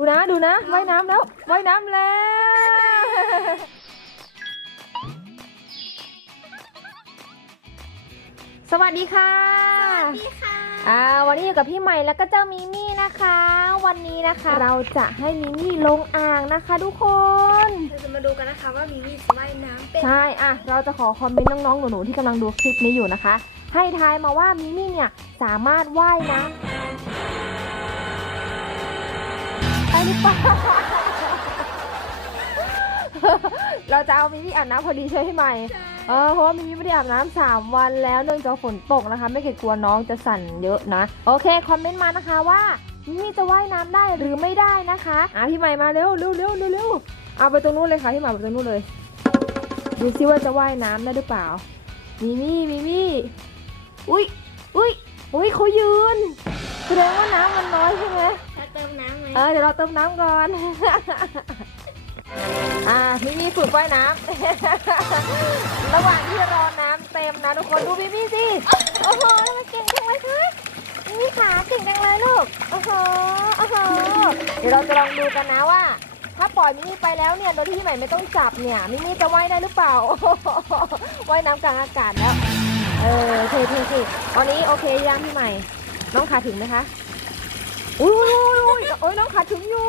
ดูนะดูนะว่ายน้ำแล้วว่ายน้ำแล้วสวัสดีค่ะสวัสดีค่ะอ่าวันนี้อยู่กับพี่ใหม่แล้วก็เจ้ามิมี่นะคะ วันนี้นะคะ เราจะให้มิมี่ลงอ่างนะคะ ทุกคนเราจะมาดูกันนะคะว่ามีมีจะว่ายน้ำเป็นใช่อะเราจะขอคอมเมนต์น้องๆหนูๆที่กำลังดูคลิปนี้อยู่นะคะ ให้ทายมาว่ามิมี่เนี่ยสามารถว่ายน้ำ หรือเปล่าเราจะเอามิมี่อาบน้ำพอดีใช่ไหมเออเพราะว่ามิมี่ไม่ได้อาบน้ำสามวันแล้วเนื่องจากฝนตกนะคะ ไม่เกรงกลัวน้องจะสั่นเยอะนะ โอเค คอมเมนต์มานะคะว่ามิมี่จะว่ายน้ำได้หรือไม่ได้นะคะอะพี่ใหม่มาเร็วเร็วเร็วเร็วเร็วเอาไปตรงนู้นเลยค่ะพี่ใหม่ไปตรงนู้นเลยดูซิว่าจะว่ายน้ำได้หรือเปล่ามิมี่มิมี่อุ้ยอุ้ยอุ้ยเขายืนแสดงว่าน้ำมันน้อยใช่ไหม ออเดี๋ยวเราเติมน้ำก่อน อ่ามิมี่ฝึกว่ายน้ำ ระหว่างที่รอน้ำเต็มนะทุกคนดูมิมี่สิ โอ้โหทำไมเก่งจังเลยคะมิมี่ขาเก่งจังเลยลูก โอ้โห โอ้โห เดี๋ยวเราจะลองดูกันนะว่า ถ้าปล่อยมิมี่ไปแล้วเนี่ย โดยที่พี่ใหม่ไม่ต้องจับเนี่ยมิมี่จะว่ายได้หรือเปล่าโอ้โหว่ายน้ำกลางอากาศแล้ว เออโอเคโอเคโอเคตอนนี้โอเคยังพี่ใหม่ น้องขาถึงไหมคะ อุ้ยอุ้ยอุ้ยโอ้ยน้องขาถึงอยู่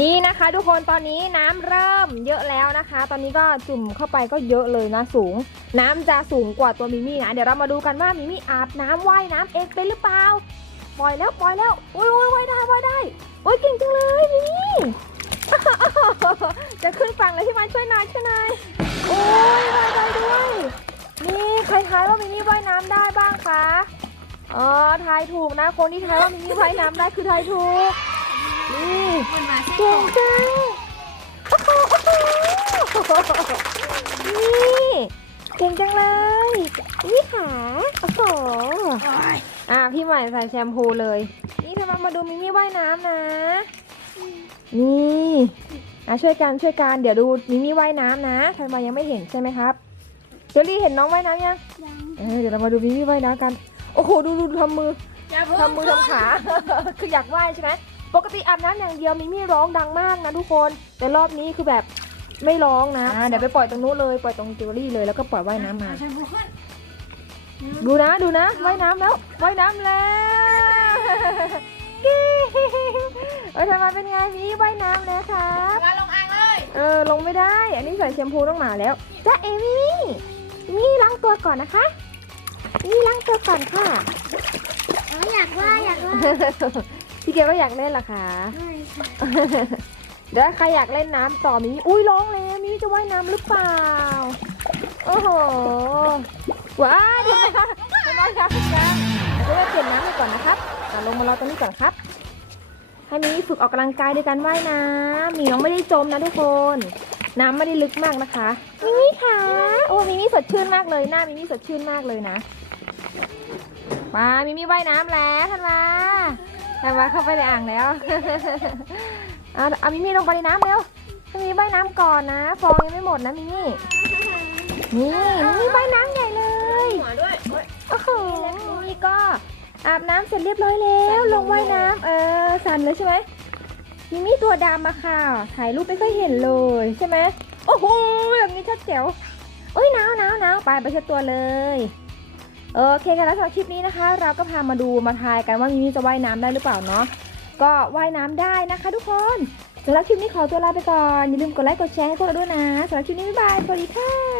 นี่นะคะ ทุกคนตอนนี้น้ำเริ่มเยอะแล้วนะคะ ตอนนี้ก็จุ่มเข้าไปก็เยอะเลยนะสูง น้ำจะสูงกว่าตัวมิมี่นะเดี๋ยวเรามาดูกันว่ามิมี่อาบน้ำว่ายน้ำเองเป็นหรือเปล่าปล่อยแล้วปล่อยแล้วอุ้ยอุ้ยว่ายได้ว่ายได้โอ้ยเก่งจังเลยมิมี่จะขึ้นฝั่งเลยพี่ไม้ช่วยน่อยช่วยหน่อยโอ้ยว่ายได้ด้วยนี่ใครทายว่ามิมี่ว่ายน้ำได้บ้างคะ อ๋อทายถูกนะ คนที่ทายว่ามิมี่ว่ายน้ำได้คือทายถูก นี่มันมาเก่งจังโอ้โหโอ้โหนี่เก่งจังเลยนี่ขาโอ้โหอะพี่ใหม่ใส่แชมพูเลย นี่ทำไมมาดูมิมี่ว่ายน้ำนะ นี่อะช่วยกันช่วยกันเดี๋ยวดูมิมี่ว่ายน้ำนะทำไมายังไม่เห็นใช่ไหมครับเจลลี่เห็นน้องว่ายน้ำยังยังเออเดี๋ยวเรามาดูมิมี่ว่ายน้ำกัน โอ้โหดูดูดูทำมืออย่าเพิ่งทำมือทำขา คืออยากว่ายใช่ไหมปกติอาบน้ำอย่างเดียวมิมี่ร้องดังมากนะทุกคน แต่รอบนี้คือแบบไม่ร้องนะอะเดี๋ยวไปปล่อยตรงนู้นเลยปล่อยตรงจิวเวลรี่เลยแล้วก็ปล่อยว่ายน้ำมา ใช่บุขึ้นดูนะดูนะว่ายน้ำแล้วว่ายน้ำแล้วกิ๊งเออทำไมเป็นไงพี่ว่ายน้ำแล้วครับ มาลงอ่างเลยเออลงไม่ได้ อันนี้ใส่แชมพูต้องมาแล้วจ้าเอมี่มี่ล้างตัวก่อนนะคะ มี่ล้างตัวก่อนค่ะ อ๋ออยากว่ายอยากว่ายพี่เกลก็อยากเล่นเหรอคะไม่ค่ะเดี๋ยวใครอยากเล่นน้ำต่อมิมี่อุ้ยร้องแล้วมิมี่จะว่ายน้ำหรือเปล่า โอ้โห ว้าวเดี๋ยวนะเดี๋ยวนะครับยังเดี๋ยวจะเปลี่ยนน้ำให้ก่อนนะครับอะลงมารอตรงนี้ก่อนครับ ให้มิมี่ฝึกออกกำลังกายด้วยการว่ายน้ำมีน้องไม่ได้จมนะทุกคน น้ำไม่ได้ลึกมากนะคะมิมี่ค่ะ โอ้มิมี่สดชื่นมากเลยหน้ามิมี่สดชื่นมากเลยนะ มามิมี่ว่ายน้ำแล้วทันวาทันวาเข้าไปในอ่างแล้วเอาเอามิมี่ลงไปในน้ำเร็วมิมี่ว่ายน้ำก่อนนะ ฟองยังไม่หมดนะมิมี่นี่มิมี่ว่ายน้ำใหญ่เลยโอ้โหมิมี่ก็อาบน้ำเสร็จเรียบร้อยแล้ว ลงว่ายน้ำเออสั่นเลยใช่ไหมมิมี่ตัวดำมาค่ะ ถ่ายรูปไม่ค่อยเห็นเลยใช่ไหมโอ้โหแบบนี้ชัดแจ๋ว อ้ยหนาวหนาวหนาวไปไปเช็ดตัวเลยโอเคค่ะแล้วสำหรับคลิปนี้นะคะ เราก็พามาดูมาทายกันว่ามิมี่จะว่ายน้ำได้หรือเปล่าเนาะก็ว่ายน้ำได้นะคะ ทุกคนสำหรับคลิปนี้ขอตัวลาไปก่อนอย่าลืมกดไลค์กดแชร์ให้พวกเราด้วยนะสำหรับคลิปนี้บ๊ายบายสวัสดีค่ะ